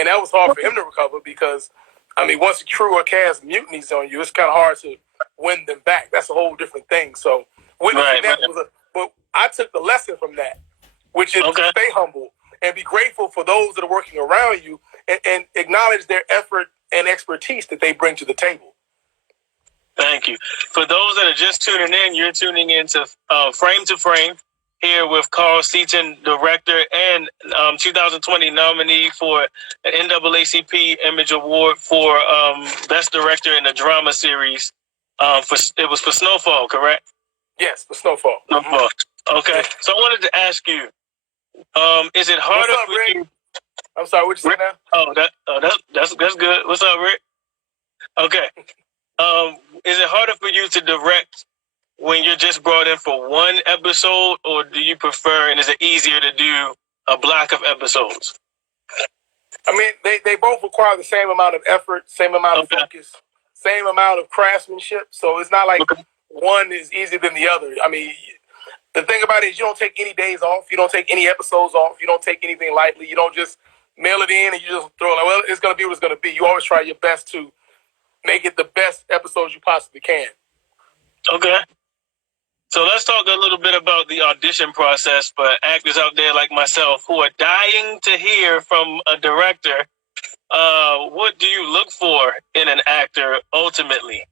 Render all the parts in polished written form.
And that was hard for him to recover because, I mean, once a crew or cast mutinies on you, it's kind of hard to win them back. That's a whole different thing. So witnessing that was but I took the lesson from that, which is to stay humble and be grateful for those that are working around you and acknowledge their effort and expertise that they bring to the table. Thank you. For those that are just tuning in, you're tuning into Frame to Frame here with Carl Seaton, director and 2020 nominee for an NAACP Image Award for Best Director in a Drama Series. It was for Snowfall, correct? Yes, for Snowfall. Snowfall. Okay. Yeah. So I wanted to ask you, is it harder for you? I'm sorry, what you say now? That's good. What's up, Rick? Okay. Is it harder for you to direct when you're just brought in for one episode, or do you prefer, and is it easier to do a block of episodes? I mean, they both require the same amount of effort, same amount of focus, same amount of craftsmanship. So it's not like one is easier than the other. I mean, the thing about it is you don't take any days off. You don't take any episodes off. You don't take anything lightly. You don't just mail it in and you just throw it like, well, it's going to be what it's going to be. You always try your best to make it the best episodes you possibly can. Okay. So let's talk a little bit about the audition process for actors out there like myself who are dying to hear from a director. What do you look for in an actor ultimately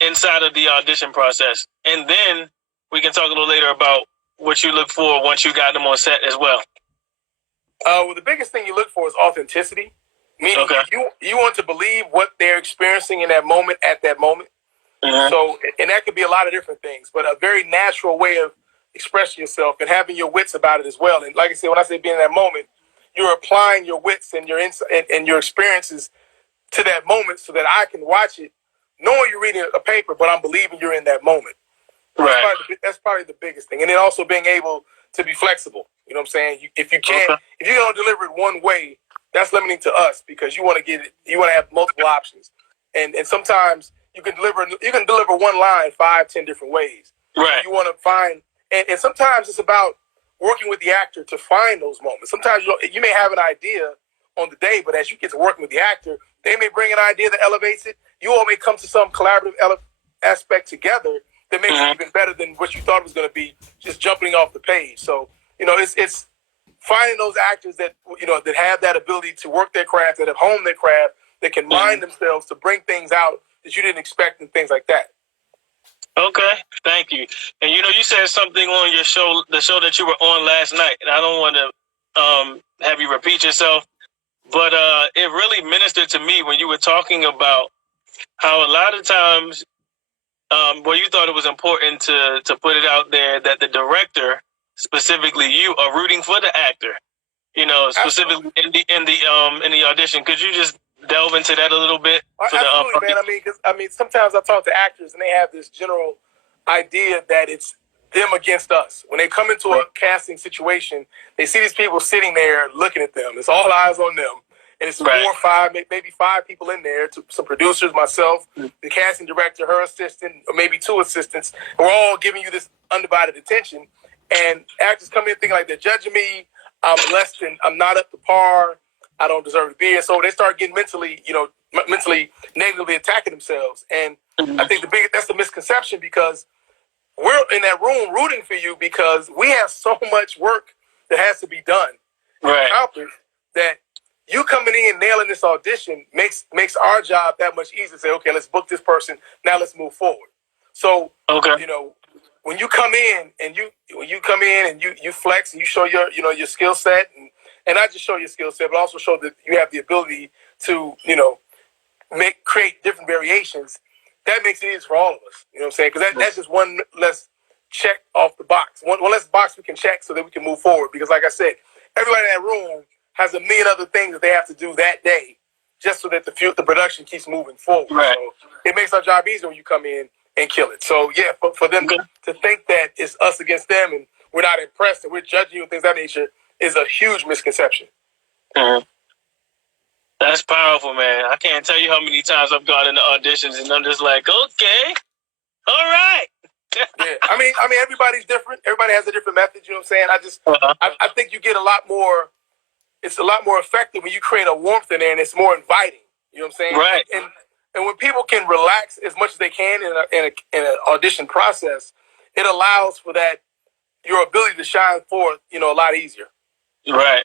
inside of the audition process? And then we can talk a little later about what you look for once you got them on set as well. Well, the biggest thing you look for is authenticity. Meaning you want to believe what they're experiencing in that moment at that moment. Mm-hmm. So, and that could be a lot of different things, but a very natural way of expressing yourself and having your wits about it as well. And like I said, when I say being in that moment, you're applying your wits and your and your experiences to that moment so that I can watch it, knowing you're reading a paper, but I'm believing you're in that moment. Right. That's probably the biggest thing. And then also being able to be flexible. You know what I'm saying? If you can't, if you're going to deliver it one way, that's limiting to us because you want to get it. You want to have multiple options, and sometimes you can deliver one line 5-10 different ways. Right. You want to find, and sometimes it's about working with the actor to find those moments. Sometimes you may have an idea on the day, but as you get to working with the actor, they may bring an idea that elevates it. You all may come to some collaborative aspect together that makes it even better than what you thought it was going to be, just jumping off the page. So it's finding those actors that that have that ability to work their craft, that have honed their craft, that can mind themselves to bring things out that you didn't expect and things like that. Okay, thank you. And you said something on your show, the show that you were on last night, and I don't want to have you repeat yourself, but it really ministered to me when you were talking about how a lot of times, you thought it was important to put it out there that the director, specifically you, are rooting for the actor. Specifically in the audition. Could you just delve into that a little bit? Absolutely, man. I mean, sometimes I talk to actors and they have this general idea that it's them against us. When they come into a casting situation, they see these people sitting there looking at them. It's all eyes on them. And it's 4 or 5, maybe 5 people in there, some producers, myself, the casting director, her assistant, or maybe 2 assistants. We're all giving you this undivided attention. And actors come in thinking like they're judging me. I'm not up to par. I don't deserve to be here. So they start getting mentally negatively attacking themselves. And I think that's the misconception because we're in that room rooting for you because we have so much work that has to be done. Right. That you coming in nailing this audition makes our job that much easier to say, okay, let's book this person. Now let's move forward. So, when you come in and you flex and you show your skill set and not just show your skill set, but also show that you have the ability to, create different variations, that makes it easier for all of us. You know what I'm saying? Because that's just one less check off the box. One less box we can check so that we can move forward. Because like I said, everybody in that room has a million other things that they have to do that day just so that the production keeps moving forward. Right. So it makes our job easier when you come in and kill it. So, yeah, for them to think that it's us against them and we're not impressed and we're judging you and things of that nature is a huge misconception. Mm-hmm. That's powerful, man. I can't tell you how many times I've gone into auditions and I'm just like, okay, all right. Yeah, I mean, everybody's different. Everybody has a different method. You know what I'm saying? I think you get a lot more it's a lot more effective when you create a warmth in there and it's more inviting. You know what I'm saying? Right. And when people can relax as much as they can in an audition process, it allows for that your ability to shine forth, a lot easier. Right.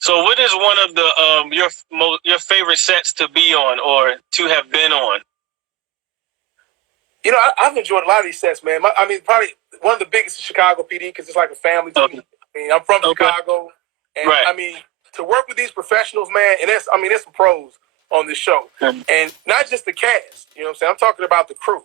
So, what is one of the your favorite sets to be on or to have been on? I've enjoyed a lot of these sets, man. Probably one of the biggest is Chicago PD because it's like a family to me. I'm from Chicago, and to work with these professionals, man, and there's some pros on this show, and not just the cast. You know what I'm saying? I'm talking about the crew.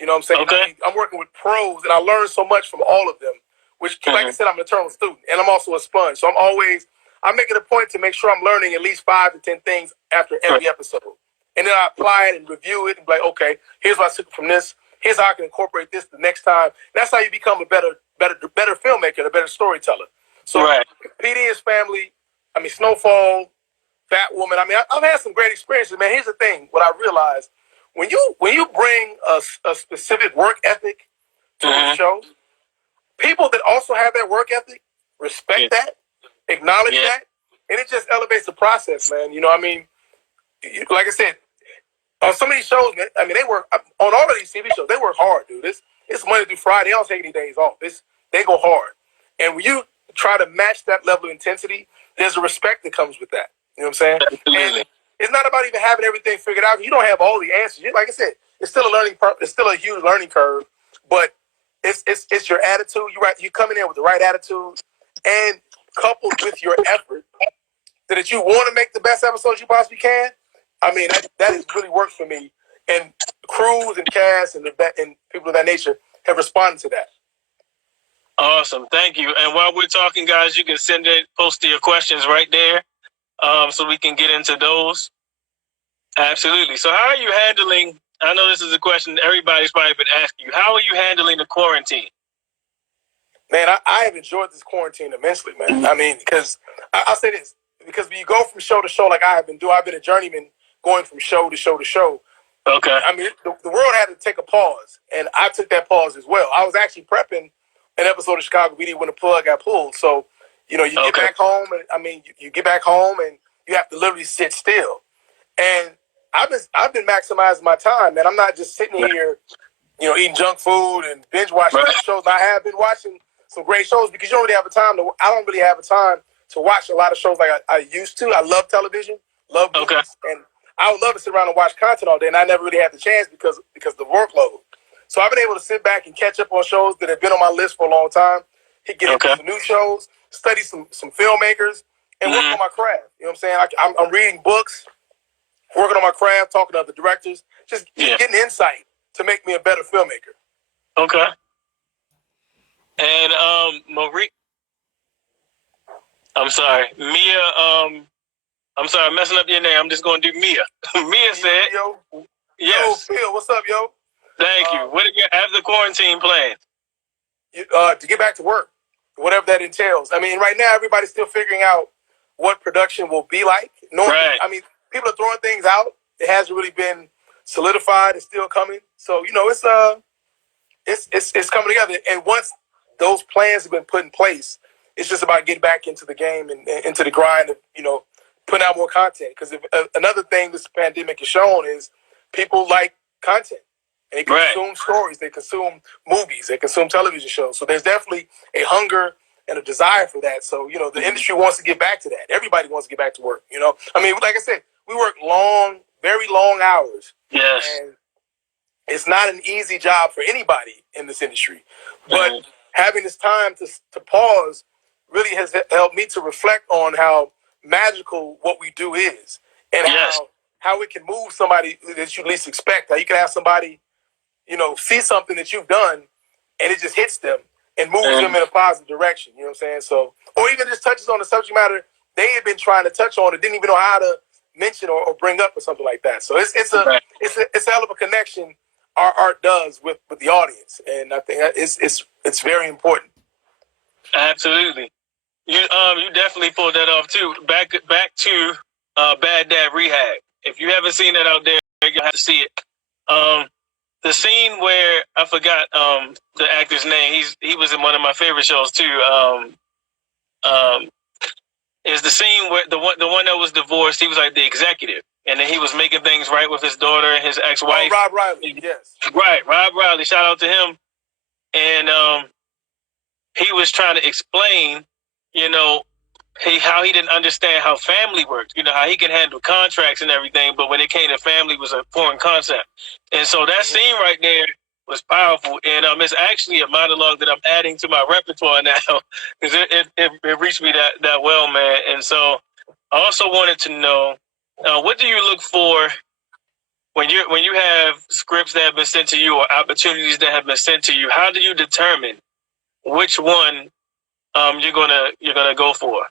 You know what I'm saying? Okay. I'm working with pros, and I learned so much from all of them. Which, like I said, I'm an eternal student, and I'm also a sponge. So I make it a point to make sure I'm learning at least 5 to 10 things after every episode. And then I apply it and review it and be like, okay, here's what I took from this. Here's how I can incorporate this the next time. That's how you become a better filmmaker, a better storyteller. So PD is family. Snowfall, Fat Woman. I've had some great experiences, man. Here's the thing. What I realized, when you bring a specific work ethic to the show, people that also have that work ethic respect that, acknowledge that, and it just elevates the process, man. Like I said, on some of these shows, man, they work on all of these TV shows. They work hard, dude. It's Monday through Friday. They don't take any days off. They go hard, and when you try to match that level of intensity, there's a respect that comes with that. You know what I'm saying? Absolutely. And it's not about even having everything figured out. You don't have all the answers. Like I said, it's still it's still a huge learning curve, but it's your attitude. You come in there with the right attitude, and coupled with your effort, that you want to make the best episodes you possibly can. That has really worked for me, and crews and cast and people of that nature have responded to that. Awesome, thank you. And while we're talking, guys, you can post your questions right there, so we can get into those. Absolutely. So, how are you handling? I know this is a question everybody's probably been asking you. How are you handling the quarantine? Man, I have enjoyed this quarantine immensely, man. Because I'll say this, because when you go from show to show like I have been doing, I've been a journeyman going from show to show to show. Okay. The world had to take a pause, and I took that pause as well. I was actually prepping an episode of Chicago PD when the plug got pulled. So, you get back home, and you get back home, and you have to literally sit still. And I've been maximizing my time, man. I'm not just sitting here, eating junk food and binge watching shows. I have been watching some great shows because I don't really have a time to watch a lot of shows like I used to. I love television, love movies, and I would love to sit around and watch content all day, and I never really had the chance because of the workload. So I've been able to sit back and catch up on shows that have been on my list for a long time, get into some new shows, study some filmmakers, and work on my craft. You know what I'm saying? I'm reading books, working on my craft, talking to other directors, just getting insight to make me a better filmmaker. Okay. And Marie, I'm sorry, Mia. I'm sorry, I'm messing up your name. I'm just going to do Mia. Mia said, yes. Yo, Phil, what's up, yo? Thank you. What do you have the quarantine plan? To get back to work, whatever that entails. Right now, everybody's still figuring out what production will be like. People are throwing things out. It hasn't really been solidified. It's still coming. So, it's coming together. And once those plans have been put in place, it's just about getting back into the game and into the grind of, putting out more content. Because another thing this pandemic has shown is people like content. They consume stories. They consume movies. They consume television shows. So there's definitely a hunger and a desire for that. So, the industry wants to get back to that. Everybody wants to get back to work, like I said, we work long, very long hours. Yes. And it's not an easy job for anybody in this industry. But having this time to pause really has helped me to reflect on how magical what we do is, and how it can move somebody that you least expect. How you can have somebody, see something that you've done, and it just hits them and moves them in a positive direction. You know what I'm saying? So, or even just touches on the subject matter they had been trying to touch on and didn't even know how to mention or bring up or something like that. So it's a hell of a connection our art does with the audience, and I think it's very important. Absolutely. You definitely pulled that off too. Back to Bad Dad Rehab. If you haven't seen that out there, you have to see it. The scene where I forgot the actor's name. He was in one of my favorite shows too. is the scene where the one that was divorced. He was like the executive, and then he was making things right with his daughter and his ex-wife. Oh, Rob Riley, yes. Right, Rob Riley. Shout out to him. And he was trying to explain, you know, how he didn't understand how family worked. You know, how he can handle contracts and everything, but when it came to family, it was a foreign concept. And so that scene right there was powerful. And it's actually a monologue that I'm adding to my repertoire now because it reached me that well, man. And so I also wanted to know, what do you look for when you have scripts that have been sent to you or opportunities that have been sent to you? How do you determine which one you're gonna go for?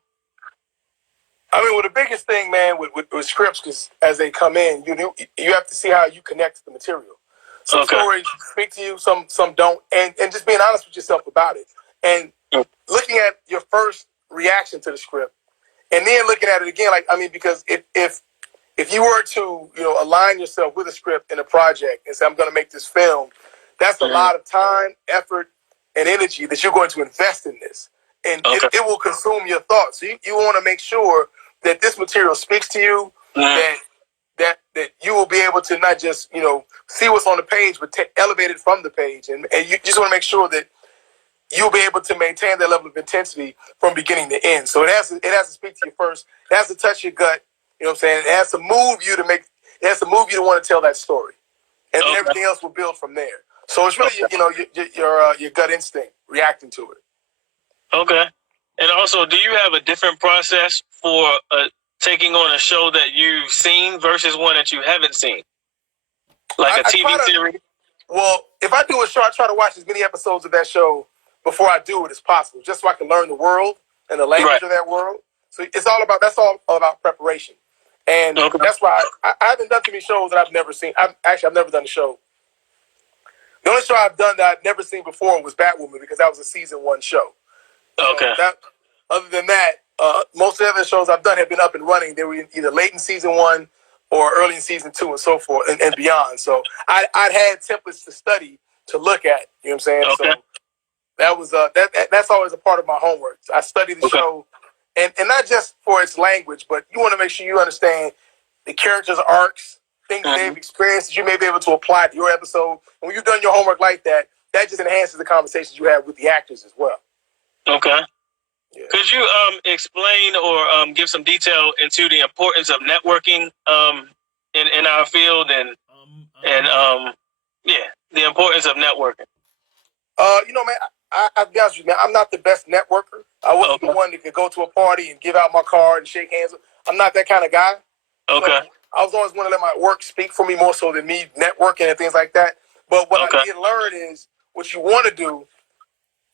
I mean, well, the biggest thing, man, with scripts, because as they come in, you have to see how you connect to the material. Some stories speak to you, some don't, and just being honest with yourself about it, and looking at your first reaction to the script, and then looking at it again, like, I mean, because if you were to, you know, align yourself with a script in a project and say, I'm going to make this film, that's a lot of time, effort, and energy that you're going to invest in this. And it will consume your thoughts. So you want to make sure that this material speaks to you, that you will be able to not just, you know, see what's on the page, but elevate it from the page. And you just want to make sure that you'll be able to maintain that level of intensity from beginning to end. So it has to speak to you first. It has to touch your gut. You know what I'm saying? It has to move you to want to tell that story. And then everything else will build from there. So it's really, you know, your gut instinct reacting to it. Okay. And also, do you have a different process for taking on a show that you've seen versus one that you haven't seen? Like a TV series? Well, if I do a show, I try to watch as many episodes of that show before I do it as possible, just so I can learn the world and the language of that world. So that's all about preparation. And that's why I haven't done too many shows that I've never seen. I've never done a show. The only show I've done that I've never seen before was Batwoman, because that was a season 1 show. Okay. So other than that, most of the other shows I've done have been up and running. They were either late in season 1 or early in season 2 and so forth and beyond. So I'd had templates to study, to look at. You know what I'm saying? Okay. So that was that's always a part of my homework. I study the show, and not just for its language, but you want to make sure you understand the characters' arcs, things they've experienced that you may be able to apply to your episode. And when you've done your homework like that, that just enhances the conversations you have with the actors as well. Okay. Yeah. Could you explain or give some detail into the importance of networking in our field and the importance of networking? You know, man, I'll be honest with you, man. I'm not the best networker. I wasn't the one that could go to a party and give out my card and shake hands. I'm not that kind of guy. Okay. So I was always want to let my work speak for me more so than me networking and things like that. But what I did learn is what you want to do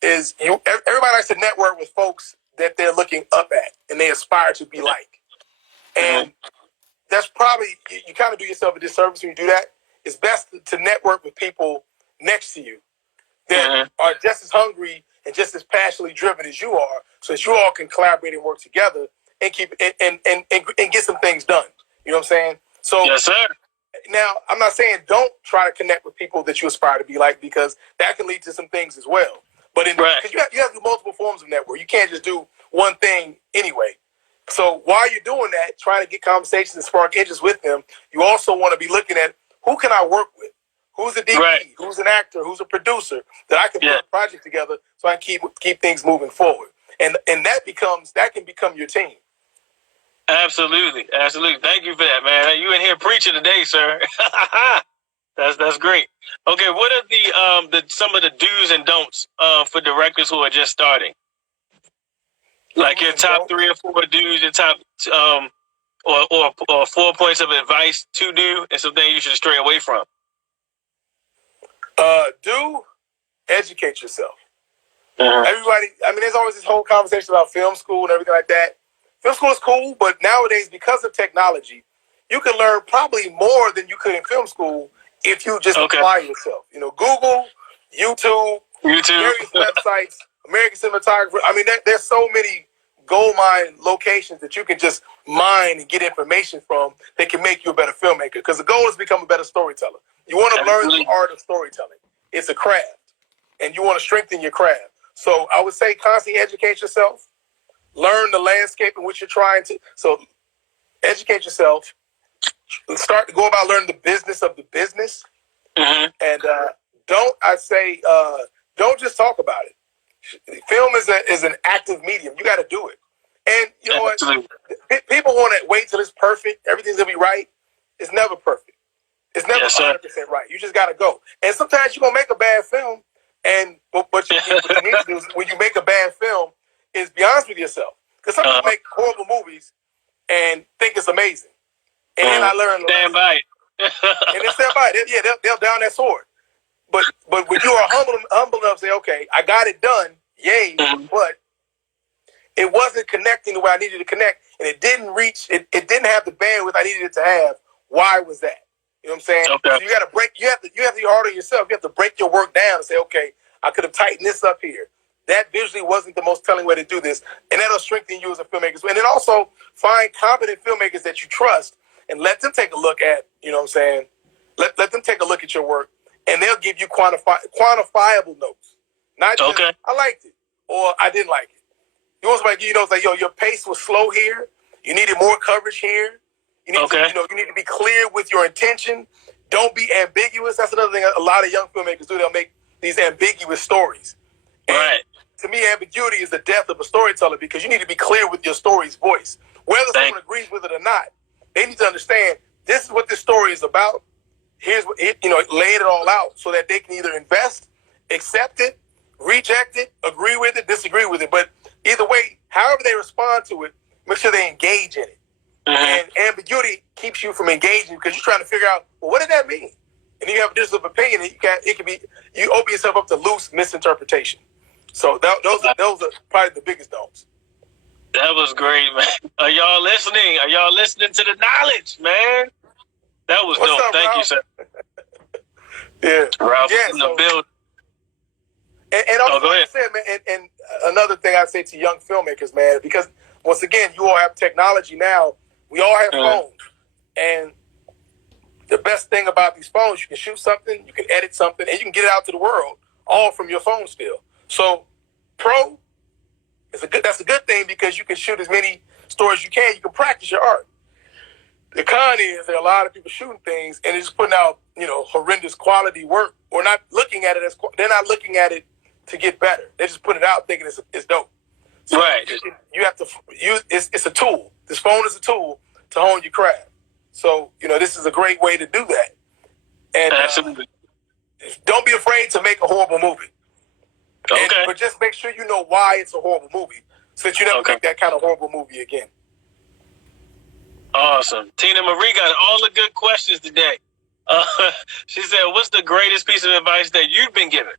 is everybody likes to network with folks that they're looking up at and they aspire to be like. And that's probably, you kind of do yourself a disservice when you do that. It's best to network with people next to you that are just as hungry and just as passionately driven as you are, so that you all can collaborate and work together and keep and get some things done. You know what I'm saying? So yes, sir. Now, I'm not saying don't try to connect with people that you aspire to be like, because that can lead to some things as well. But because you have to do multiple forms of network. You can't just do one thing anyway. So while you're doing that, trying to get conversations and spark interest with them, you also want to be looking at who can I work with? Who's a DP? Who's an actor? Who's a producer that I can put a project together so I can keep things moving forward? And that can become your team. Absolutely. Thank you for that, man. You in here preaching today, sir. That's great. Okay, what are the some of the do's and don'ts for directors who are just starting? Like your top 3 or 4 do's, your top or 4 points of advice to do, and some things you should stray away from. Do educate yourself. Everybody, I mean, there's always this whole conversation about film school and everything like that. Film school is cool, but nowadays, because of technology, you can learn probably more than you could in film school if you just apply yourself. You know, Google, YouTube, various websites, American Cinematographer. I mean, there's so many gold mine locations that you can just mine and get information from that can make you a better filmmaker. Because the goal is to become a better storyteller. You want to learn the art of storytelling. It's a craft, and you want to strengthen your craft. So I would say constantly educate yourself. learn the landscape in which you're trying to. So educate yourself. Start to go about learning the business of the business. Mm-hmm. And don't just talk about it. Film is an active medium. You got to do it. And you know what? People want to wait till it's perfect. Everything's going to be right. It's never perfect. It's never 100% right. You just got to go. And sometimes you're going to make a bad film. And what you need to do is, when you make a bad film, is be honest with yourself. Because some people make horrible movies and think it's amazing. And then I learned. Stand by it. And they stand by it. Yeah, they'll down that sword. But when you are humble enough to say, okay, I got it done, yay, but it wasn't connecting the way I needed to connect, and it didn't reach, it didn't have the bandwidth I needed it to have. Why was that? You know what I'm saying? Okay. So you got to break. You have to be hard on yourself. You have to break your work down and say, okay, I could have tightened this up here. That visually wasn't the most telling way to do this, and that'll strengthen you as a filmmaker. And then also find competent filmmakers that you trust and let them take a look at. You know what I'm saying? Let them take a look at your work, and they'll give you quantifiable notes. Not just I liked it or I didn't like it. You want somebody to give you notes like, yo, your pace was slow here. You needed more coverage here. You need to, you need to be clear with your intention. Don't be ambiguous. That's another thing a lot of young filmmakers do. They'll make these ambiguous stories. And to me, ambiguity is the death of a storyteller because you need to be clear with your story's voice. Whether someone agrees with it or not, they need to understand this is what this story is about. Here's what laying it all out so that they can either invest, accept it, reject it, agree with it, disagree with it. But either way, however they respond to it, make sure they engage in it. And ambiguity keeps you from engaging because you're trying to figure out, well, what did that mean? And you have a difference of opinion, and you open yourself up to loose misinterpretation. So those are probably the biggest don'ts. That was great, man. Are y'all listening? Are y'all listening to the knowledge, man? That was dope. Thank you, sir. Yeah. Ralph in the building. And also, like I said, man, and another thing I say to young filmmakers, man, because once again, you all have technology now. We all have phones. And the best thing about these phones, you can shoot something, you can edit something, and you can get it out to the world all from your phone still. So pro, that's a good thing because you can shoot as many stories as you can. You can practice your art. The con is there are a lot of people shooting things and they're just putting out, horrendous quality work or not looking at it they're not looking at it to get better. They just put it out thinking it's dope. So you have to use it's a tool. This phone is a tool to hone your craft. So, this is a great way to do that. And absolutely. Don't be afraid to make a horrible movie. Okay. But just make sure you know why it's a horrible movie so that you never make that kind of horrible movie again. Awesome. Tina Marie got all the good questions today. She said, what's the greatest piece of advice that you've been given?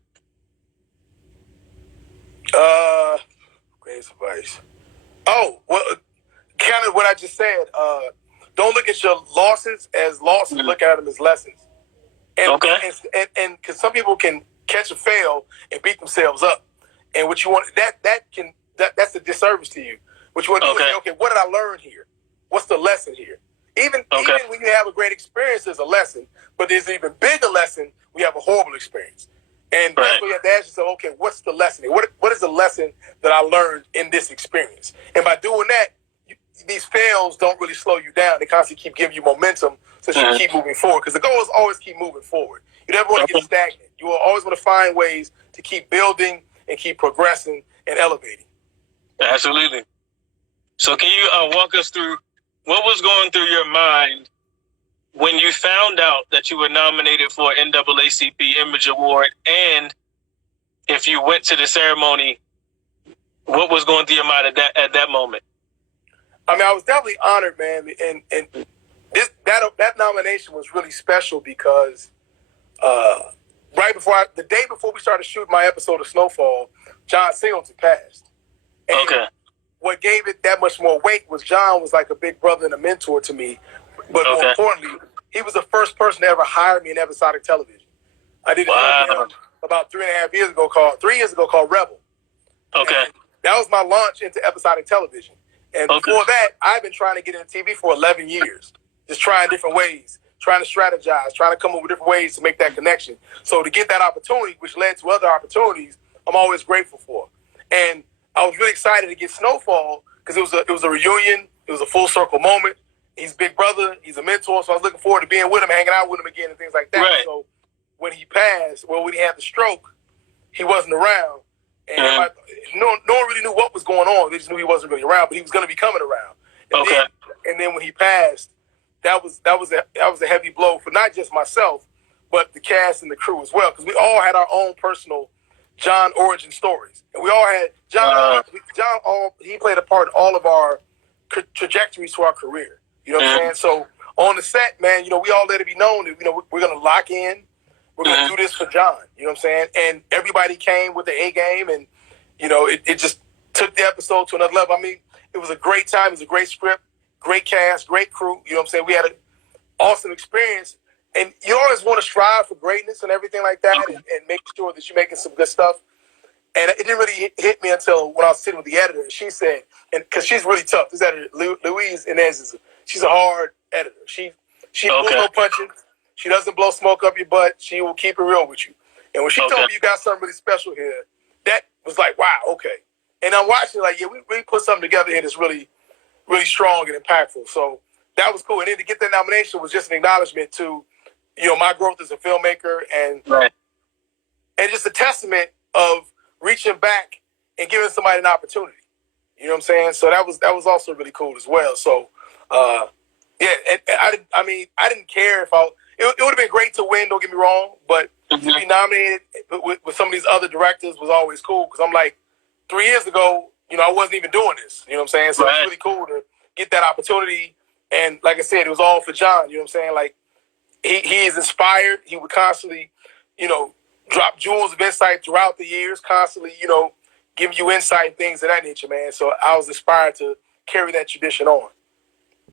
Greatest advice. Oh, well, kind of what I just said. Don't look at your losses as losses. Look at them as lessons. And because some people can catch a fail and beat themselves up. And what you want, that's a disservice to you. What you want to do is say, okay, what did I learn here? What's the lesson here? Even when you have a great experience, there's a lesson. But there's an even bigger lesson when you have a horrible experience. And that's where you have to ask yourself, okay, what's the lesson here? What is the lesson that I learned in this experience? And by doing that, these fails don't really slow you down. They constantly keep giving you momentum so that you keep moving forward. Because the goal is always keep moving forward. You never want to get stagnant. You will always want to find ways to keep building and keep progressing and elevating. Absolutely. So can you walk us through what was going through your mind when you found out that you were nominated for an NAACP Image Award, and if you went to the ceremony, what was going through your mind at that moment? I mean, I was definitely honored, man, and that nomination was really special because the day before we started shooting my episode of Snowfall, John Singleton had passed. And what gave it that much more weight was John was like a big brother and a mentor to me. But more importantly, he was the first person to ever hire me in episodic television. I did a show with him about 3.5 years ago called Rebel. Okay. And that was my launch into episodic television. And before that, I've been trying to get into TV for 11 years. Just trying different ways, trying to strategize, trying to come up with different ways to make that connection. So to get that opportunity, which led to other opportunities, I'm always grateful for. And I was really excited to get Snowfall because it was a reunion. It was a full circle moment. He's big brother. He's a mentor. So I was looking forward to being with him, hanging out with him again, and things like that. Right. So when he passed, when he had the stroke, he wasn't around, and no one really knew what was going on. They just knew he wasn't really around, but he was going to be coming around. And then when he passed, that was a heavy blow for not just myself, but the cast and the crew as well, because we all had our own personal John origin stories, and we all had John. He played a part in all of our trajectories to our career. You know what I'm saying? So on the set, man, we all let it be known that we're going to lock in. We're going to do this for John. You know what I'm saying? And everybody came with the A game, and it just took the episode to another level. I mean, it was a great time. It was a great script, great cast, great crew. You know what I'm saying? We had an awesome experience. And you always want to strive for greatness and everything like that, and make sure that you're making some good stuff. And it didn't really hit me until when I was sitting with the editor. She said, and because she's really tough, this editor, Louise Inez, she's a hard editor. She pulls no punches. She doesn't blow smoke up your butt. She will keep it real with you. And when she told me you got something really special here, that was like, wow, okay. And I'm watching like, yeah, we put something together here that's really, really strong and impactful. So that was cool. And then to get that nomination was just an acknowledgement to, my growth as a filmmaker and just a testament of reaching back and giving somebody an opportunity. You know what I'm saying? So that was also really cool as well. So, and I didn't care if it would have been great to win, don't get me wrong, but to be nominated with some of these other directors was always cool because I'm like, 3 years ago, I wasn't even doing this. You know what I'm saying? So it's really cool to get that opportunity. And like I said, it was all for John. You know what I'm saying? Like, he is inspired. He would constantly, drop jewels of insight throughout the years, constantly, giving you insight and things of that nature, man. So I was inspired to carry that tradition on.